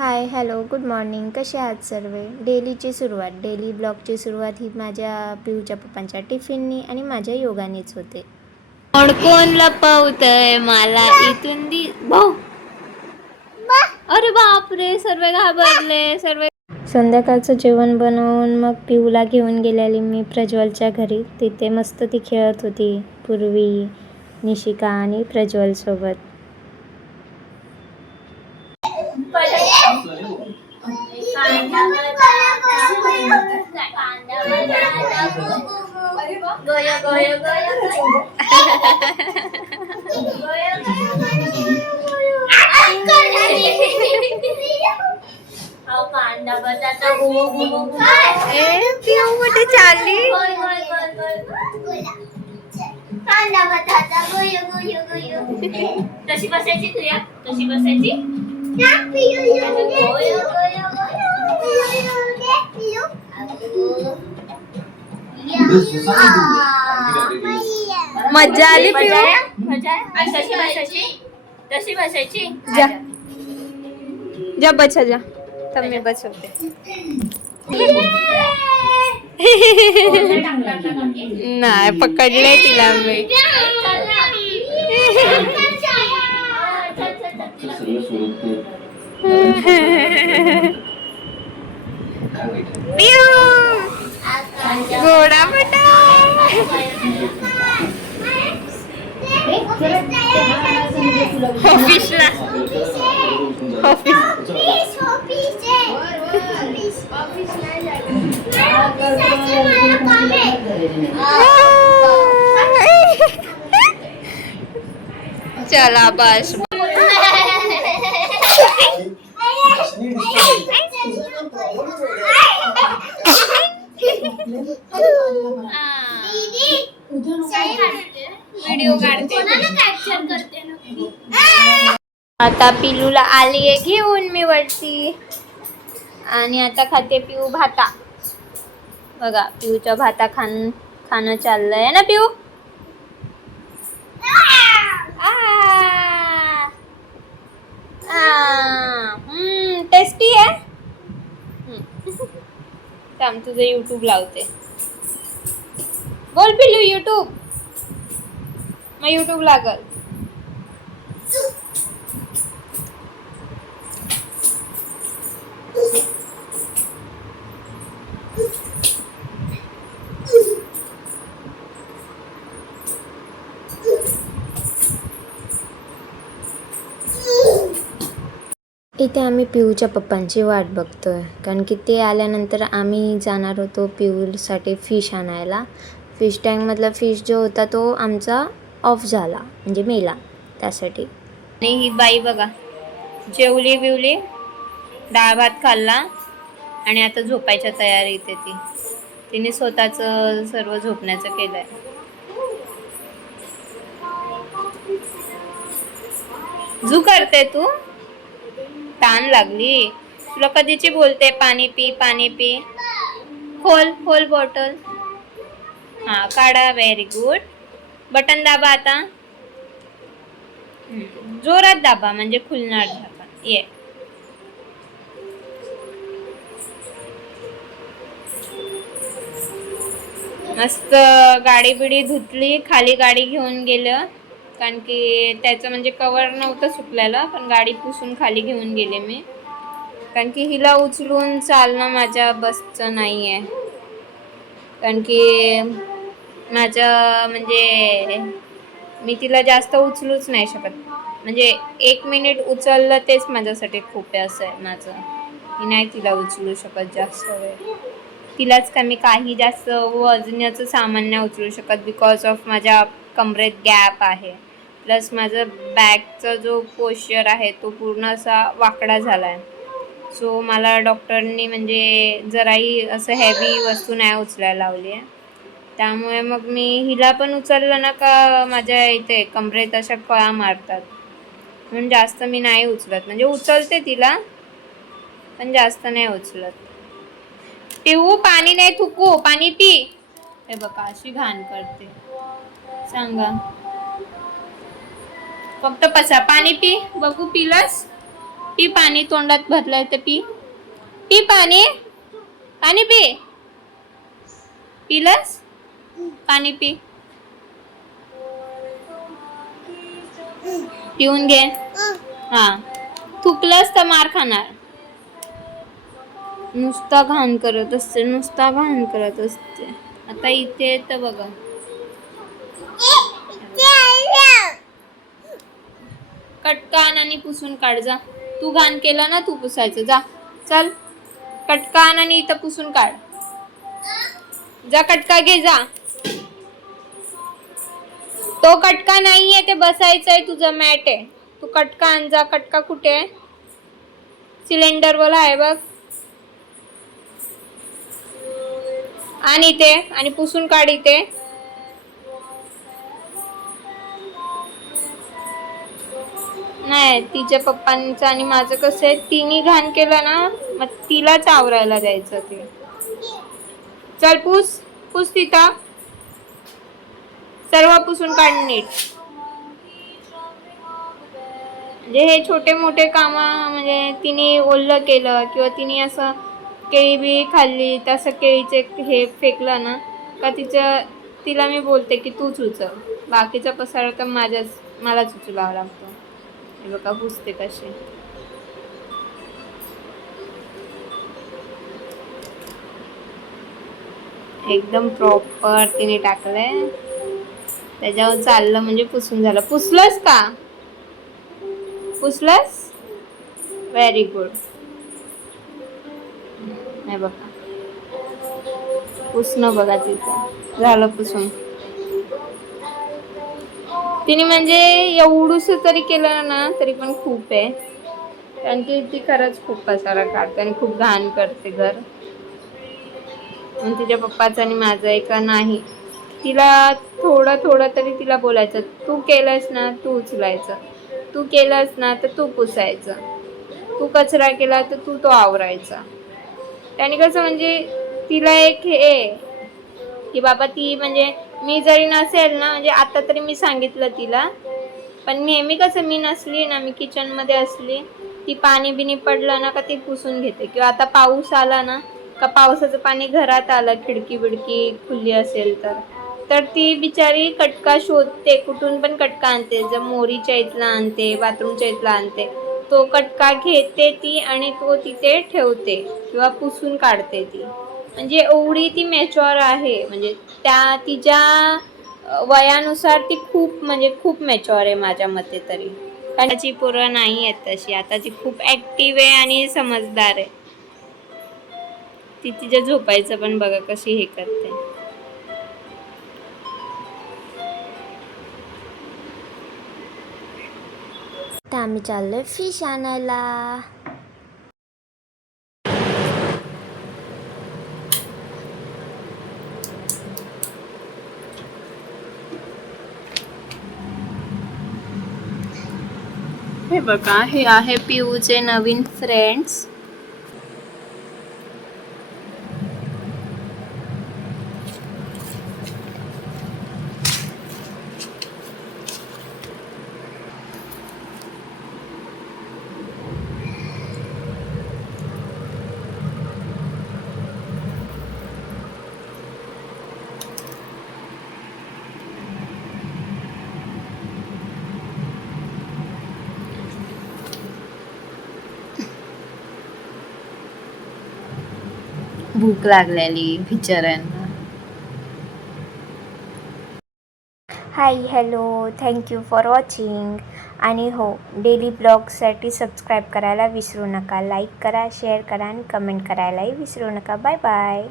Hi hello good morning. कसे आहात सर्व? डेली ब्लॉगची सुरुवात ही माझ्या पिऊच्या पप्पांच्या टिफिननी आणि माझ्या योगानेच होते. कोण लपवतय मला इथून भाऊ. अरे बापरे, सर्व घाबरले. संध्याकाळचं जेवण बनवून मग पिऊला घेऊन गेलेली मी प्रज्वलच्या घरी. तिथे मस्त ती खेळत होती, पूर्वी, निशिका आणि प्रज्वल सोबत. कांदा बटाटा कुठे चालली? कांदा बटाटा गोय गोय गोय. तशी बसायची तुया, तशी बसायची. मजा आली पिऊ. तशी बसायची, तशी बसायची. जा बसा जा. तब मी बसवते. नाही पकडले तिला मी. गोडा बेटा. ऑफिसला चला बस. व्हिडिओ काढते. आता पिलूला आली आहे घेऊन मी वरती आणि आता खाते पिऊ भाता. बघा पिऊच्या भाता खाणं चाललंय ना पिऊ. टेस्टी आहे. थांब तुझं यूट्यूब लावते. बोल पिलू यूट्यूब. मग यूट्यूब लागल. इथे आम्ही पिऊच्या पप्पांची वाट बघतोय, कारण की ते आल्यानंतर आम्ही जाणार होतो पिऊसाठी फिश आणायला. फिश टँकमधला फिश जो होता तो आमचा ऑफ झाला, म्हणजे मेला, त्यासाठी. आणि ही बाई बघा जेवली बिवली, डाळ भात खाल्ला आणि आता झोपायच्या तयारीत आहे तिने स्वतःच सर्व झोपण्याचं केलंय. झू करते तू. ताण लागली तुला कधीची बोलते पाणी पी पाणी पी. खोल खोल बॉटल. हा काढा. Very good. बटन दाबा आता. जोरात दाबा म्हणजे खुलणार दाबा. ये मस्त. गाडी बिडी धुतली, खाली गाडी घेऊन गेलं, कारण की त्याचं म्हणजे कवर नव्हतं सुकलेलं, पण गाडी पुसून खाली घेऊन गेले मी, कारण की हिला उचलून चालणं माझ्या बसचं नाही आहे. कारण की माझं म्हणजे मी तिला जास्त उचलूच नाही शकत. म्हणजे 1 मिनिट उचललं तेच माझ्यासाठी खूप आहे, असं आहे माझं. मी नाही तिला उचलू शकत जास्त वेळ. तिलाच का मी काही जास्त वजनाचं सामान नाही उचलू शकत, बिकॉज ऑफ माझ्या कमरेत गॅप आहे. प्लस माझं बॅकचा जो पोश्चर आहे तो पूर्ण असा वाकडा झाला आहे. सो मला डॉक्टरनी म्हणजे जराही असं हेवी वस्तू नाही उचलायला लावली आहे. त्यामुळे मग मी हिला पण उचललं ना का माझ्या इथे कमरेत अशा कळा मारतात, म्हणून जास्त मी नाही उचलत. म्हणजे उचलते तिला पण जास्त नाही उचलत. पिऊ पाणी नाही थुकू, पाणी पी. हे बघा अशी घाण करते. सांगा फक्त पसा. पाणी पी बघू. पिलस पी पाणी, तोंडात भरलंय तर पी. पी पाणी. पाणी पी. पिलंस? पाणी पी. पिऊन घे. हा, थुकलंस तर मार खाणार. नुसता घाण करत असते, नुसता घाण करत असते. आता इथे तर बघा. कटका आण आणि पुसून काढ जा. तू घाण केला ना, तू पुसायचं जा. चल, कटका आण आणि इथं पुसून काढ. जा, कटका घे जा. तो कटका नाहीये, ते बसायचंय, तुझं मॅट आहे. तू कटका आण जा. कटका कुठे आहे? सिलेंडर वाला आहे बघ. आणि ते आणि पुसून काढ इथे. नाही, तिच्या पप्पांचं आणि माझं कसं आहे, तिने घाण केलं ना, मग तिलाच आवरायला द्यायचं ते. चल पुस, पुस तिथं. सर्व पुसून काढ नीट. म्हणजे हे छोटे मोठे काम, म्हणजे तिने ओल्लं केलं किंवा तिने असं केळी बी खाल्ली, तसं केळीचे हे फेकलं ना का तिला मी बोलते की तूच उचल. बाकीचा पसारा तर मलाच उचलावा लागतो. हे बघा पुसते कसे. एकदम प्रॉपर तिने टाकलंय. त्याच्यावर चाललं म्हणजे पुसून झालं. पुसलंस का? पुसलंस? Very good. हे बघा, पुसणं बघा तिचं झालं पुसून. तिने म्हणजे एवढूस तरी केलं ना तरी पण खूप आहे. कारण की ती खरंच खूप पसारा काढते आणि खूप घाण करते घर. तिच्या पप्पाचं आणि माझं एक नाही. तिला थोडं तरी तिला बोलायचं, तू केलंस ना तू उचलायचं, तू केलंस ना तर तू पुसायचं, तू कचरा केला तर तू तो आवरायचा. त्याने कसं म्हणजे तिला एक हे की बाबा ती म्हणजे मी जरी नसेल ना, म्हणजे आता तरी मी सांगितलं तिला, पण नेहमी कसं मी नसली ना, मी किचन मध्ये असली, ती पाणी बिनी पडलं ना का ती पुसून घेते. किंवा आता पाऊस आला ना का पावसाचं पाणी घरात आलं, खिडकी बिडकी खुली असेल तर ती बिचारी कटका शोधते, कुठून पण कटका आणते. जर मोरीच्या इथला आणते, बाथरूमच्या इथला आणते, तो कटका घेते ती आणि तो तिथे ठेवते किंवा पुसून काढते ती. म्हणजे एवढी ती मॅच्युअर आहे, म्हणजे त्या तिच्या वयानुसार ती खूप म्हणजे खूप मॅच्युअर आहे माझ्या मते तरी. आताची पोरं नाही आहेत तशी. आताची खूप ऍक्टिव्ह आहे आणि समजदार आहे. ती तिच्या झोपायचं पण बघा कशी हे करते. तर आम्ही चाललोय फिश आणायला. हे बघा, हे आहे पिऊचे नवीन फ्रेंड्स. भूक लागलेली बिचाऱ्यांना. हाय, हॅलो, थँक्यू फॉर वॉचिंग. आणि हो, डेली ब्लॉगसाठी सबस्क्राईब करायला विसरू नका. लाईक करा, शेअर करा आणि कमेंट करायलाही विसरू नका. Bye bye.